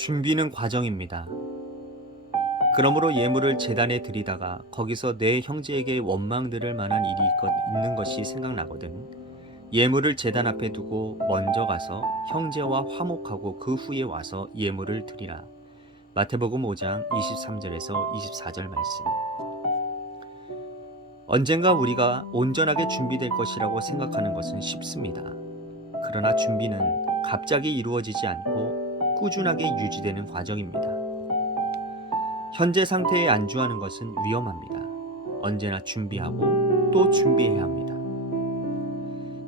준비는 과정입니다. 그러므로 예물을 제단에 드리다가 거기서 내 형제에게 원망 들을 만한 일이 있는 것이 생각나거든 예물을 제단 앞에 두고 먼저 가서 형제와 화목하고 그 후에 와서 예물을 드리라. 마태복음 5장 23절에서 24절 말씀. 언젠가 우리가 온전하게 준비될 것이라고 생각하는 것은 쉽습니다. 그러나 준비는 갑자기 이루어지지 않고 꾸준하게 유지되는 과정입니다. 현재 상태에 안주하는 것은 위험합니다. 언제나 준비하고 또 준비해야 합니다.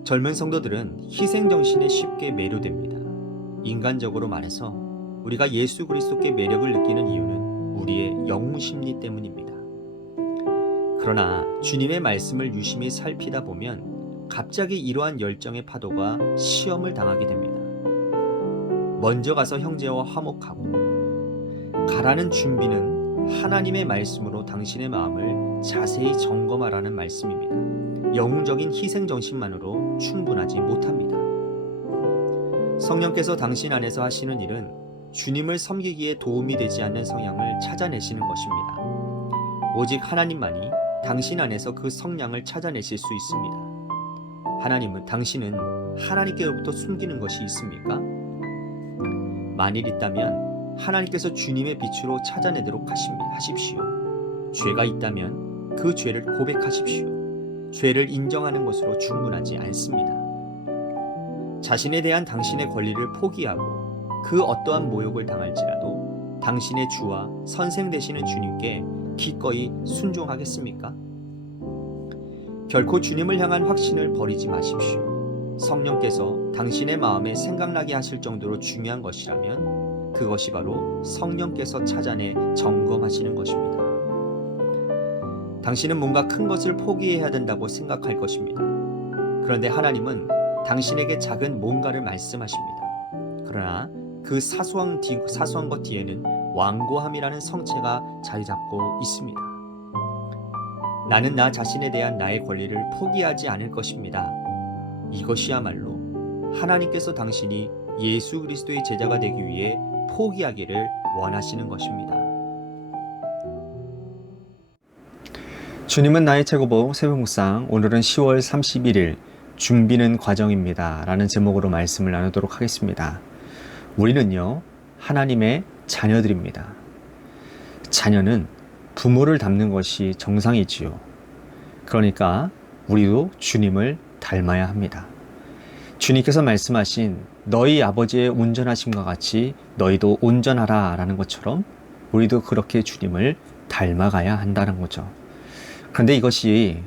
젊은 성도들은 희생정신에 쉽게 매료됩니다. 인간적으로 말해서 우리가 예수 그리스도께 매력을 느끼는 이유는 우리의 영웅심리 때문입니다. 그러나 주님의 말씀을 유심히 살피다 보면 갑자기 이러한 열정의 파도가 시험을 당하게 됩니다. 먼저 가서 형제와 화목하고 가라는 준비는 하나님의 말씀으로 당신의 마음을 자세히 점검하라는 말씀입니다. 영웅적인 희생정신만으로 충분하지 못합니다. 성령께서 당신 안에서 하시는 일은 주님을 섬기기에 도움이 되지 않는 성향을 찾아내시는 것입니다. 오직 하나님만이 당신 안에서 그 성량을 찾아내실 수 있습니다. 당신은 하나님께로부터 숨기는 것이 있습니까? 만일 있다면 하나님께서 주님의 빛으로 찾아내도록 하십시오. 죄가 있다면 그 죄를 고백하십시오. 죄를 인정하는 것으로 충분하지 않습니다. 자신에 대한 당신의 권리를 포기하고 그 어떠한 모욕을 당할지라도 당신의 주와 선생 되시는 주님께 기꺼이 순종하겠습니까? 결코 주님을 향한 확신을 버리지 마십시오. 성령께서 당신의 마음에 생각나게 하실 정도로 중요한 것이라면 그것이 바로 성령께서 찾아내 점검하시는 것입니다. 당신은 뭔가 큰 것을 포기해야 된다고 생각할 것입니다. 그런데 하나님은 당신에게 작은 뭔가를 말씀하십니다. 그러나 그 사소한 것 뒤에는 완고함이라는 성체가 자리 잡고 있습니다. 나는 나 자신에 대한 나의 권리를 포기하지 않을 것입니다. 이것이야말로 하나님께서 당신이 예수 그리스도의 제자가 되기 위해 포기하기를 원하시는 것입니다. 주님은 나의 최고봉 새벽묵상, 오늘은 10월 31일 준비는 과정입니다 라는 제목으로 말씀을 나누도록 하겠습니다. 우리는요, 하나님의 자녀들입니다. 자녀는 부모를 닮는 것이 정상이지요. 그러니까 우리도 주님을 닮아야 합니다. 주님께서 말씀하신 너희 아버지의 온전하심과 같이 너희도 온전하라 라는 것처럼 우리도 그렇게 주님을 닮아가야 한다는 거죠. 그런데 이것이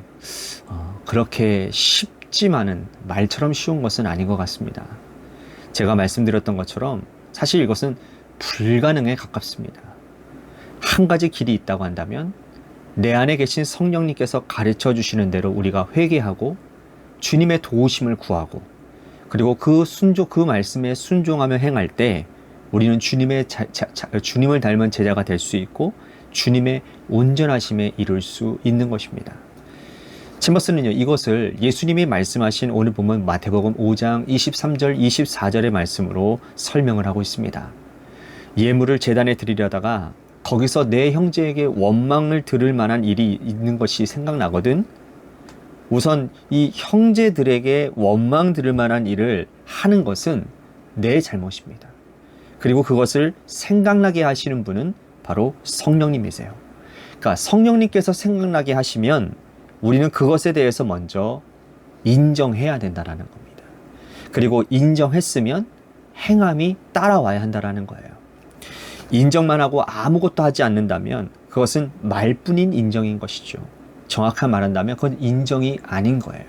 그렇게 쉽지만은 말처럼 쉬운 것은 아닌 것 같습니다. 제가 말씀드렸던 것처럼 사실 이것은 불가능에 가깝습니다. 한 가지 길이 있다고 한다면 내 안에 계신 성령님께서 가르쳐 주시는 대로 우리가 회개하고 주님의 도우심을 구하고 그리고 그 말씀에 순종하며 행할 때 우리는 주님을 닮은 제자가 될 수 있고 주님의 온전하심에 이룰 수 있는 것입니다. 챔버스는요, 이것을 예수님이 말씀하신 오늘 보면 마태복음 5장 23절 24절의 말씀으로 설명을 하고 있습니다. 예물을 제단에 드리려다가 거기서 내 형제에게 원망을 들을 만한 일이 있는 것이 생각나거든. 우선 이 형제들에게 원망 들을 만한 일을 하는 것은 내 잘못입니다. 그리고 그것을 생각나게 하시는 분은 바로 성령님이세요. 그러니까 성령님께서 생각나게 하시면 우리는 그것에 대해서 먼저 인정해야 된다는 겁니다. 그리고 인정했으면 행함이 따라와야 한다는 거예요. 인정만 하고 아무것도 하지 않는다면 그것은 말뿐인 인정인 것이죠. 정확한 말한다면 그건 인정이 아닌 거예요.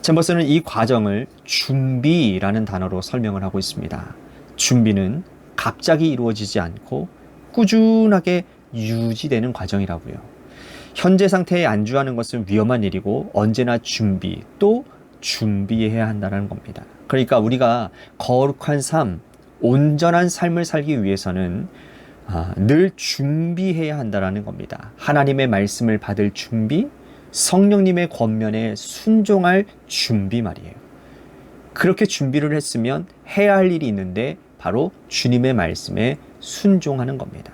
챔버스는 이 과정을 준비라는 단어로 설명을 하고 있습니다. 준비는 갑자기 이루어지지 않고 꾸준하게 유지되는 과정이라고요. 현재 상태에 안주하는 것은 위험한 일이고 언제나 또 준비해야 한다는 겁니다. 그러니까 우리가 거룩한 삶, 온전한 삶을 살기 위해서는 늘 준비해야 한다는 겁니다. 하나님의 말씀을 받을 준비, 성령님의 권면에 순종할 준비 말이에요. 그렇게 준비를 했으면 해야 할 일이 있는데 바로 주님의 말씀에 순종하는 겁니다.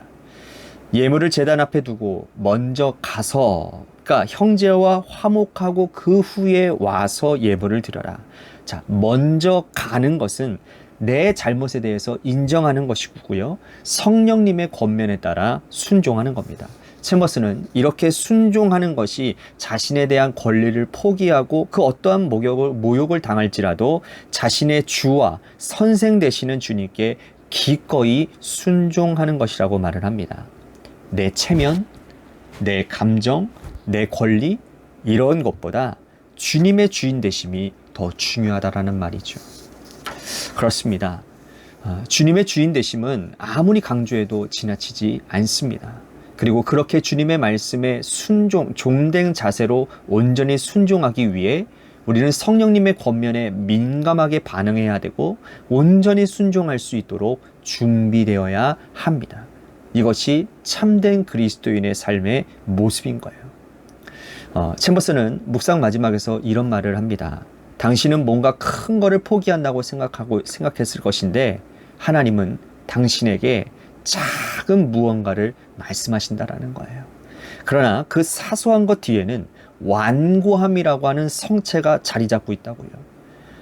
예물을 제단 앞에 두고 먼저 가서, 그러니까 형제와 화목하고 그 후에 와서 예물을 드려라. 자, 먼저 가는 것은 내 잘못에 대해서 인정하는 것이고요. 성령님의 권면에 따라 순종하는 겁니다. 챔버스는 이렇게 순종하는 것이 자신에 대한 권리를 포기하고 그 어떠한 모욕을 당할지라도 자신의 주와 선생 되시는 주님께 기꺼이 순종하는 것이라고 말을 합니다. 내 체면, 내 감정, 내 권리, 이런 것보다 주님의 주인 되심이 더 중요하다라는 말이죠. 그렇습니다. 주님의 주인 되심은 아무리 강조해도 지나치지 않습니다. 그리고 그렇게 주님의 말씀에 종된 자세로 온전히 순종하기 위해 우리는 성령님의 권면에 민감하게 반응해야 되고 온전히 순종할 수 있도록 준비되어야 합니다. 이것이 참된 그리스도인의 삶의 모습인 거예요. 챔버스는 묵상 마지막에서 이런 말을 합니다. 당신은 뭔가 큰 거를 포기한다고 생각했을 것인데 하나님은 당신에게 작은 무언가를 말씀하신다라는 거예요. 그러나 그 사소한 것 뒤에는 완고함이라고 하는 성체가 자리 잡고 있다고요.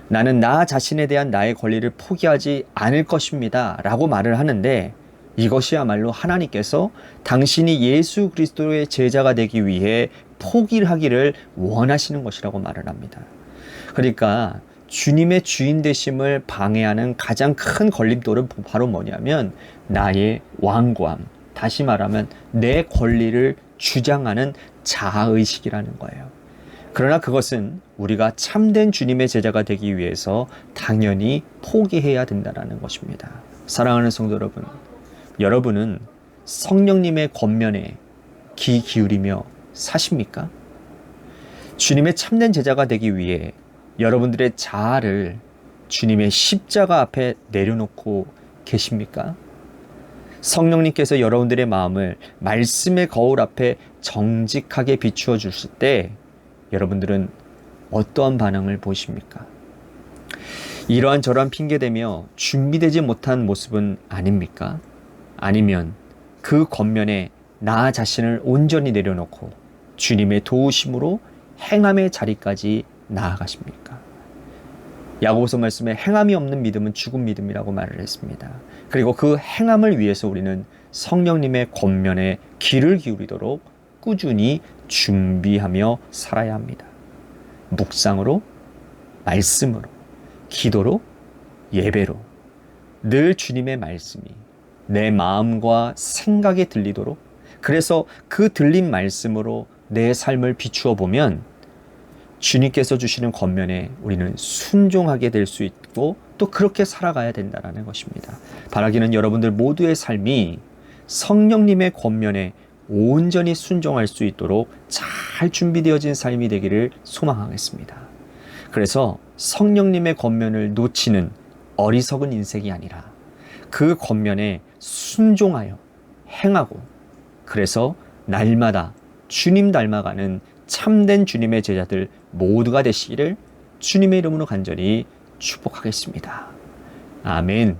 나는 나 자신에 대한 나의 권리를 포기하지 않을 것입니다 라고 말을 하는데, 이것이야말로 하나님께서 당신이 예수 그리스도의 제자가 되기 위해 포기를 하기를 원하시는 것이라고 말을 합니다. 그러니까 주님의 주인 되심을 방해하는 가장 큰 걸림돌은 바로 뭐냐면 나의 완고함, 다시 말하면 내 권리를 주장하는 자아의식이라는 거예요. 그러나 그것은 우리가 참된 주님의 제자가 되기 위해서 당연히 포기해야 된다는 것입니다. 사랑하는 성도 여러분, 여러분은 성령님의 권면에 귀 기울이며 사십니까? 주님의 참된 제자가 되기 위해 여러분들의 자아를 주님의 십자가 앞에 내려놓고 계십니까? 성령님께서 여러분들의 마음을 말씀의 거울 앞에 정직하게 비추어 주실 때 여러분들은 어떠한 반응을 보십니까? 이러한 핑계대며 준비되지 못한 모습은 아닙니까? 아니면 그 권면에 나 자신을 온전히 내려놓고 주님의 도우심으로 행함의 자리까지 나아가십니까? 야고보서 말씀에 행함이 없는 믿음은 죽은 믿음이라고 말을 했습니다. 그리고 그 행함을 위해서 우리는 성령님의 권면에 귀를 기울이도록 꾸준히 준비하며 살아야 합니다. 묵상으로, 말씀으로, 기도로, 예배로 늘 주님의 말씀이 내 마음과 생각에 들리도록, 그래서 그 들린 말씀으로 내 삶을 비추어 보면 주님께서 주시는 권면에 우리는 순종하게 될 수 있고 또 그렇게 살아가야 된다는 것입니다. 바라기는 여러분들 모두의 삶이 성령님의 권면에 온전히 순종할 수 있도록 잘 준비되어진 삶이 되기를 소망하겠습니다. 그래서 성령님의 권면을 놓치는 어리석은 인생이 아니라 그 권면에 순종하여 행하고, 그래서 날마다 주님 닮아가는 참된 주님의 제자들 모두가 되시기를 주님의 이름으로 간절히 축복하겠습니다. 아멘.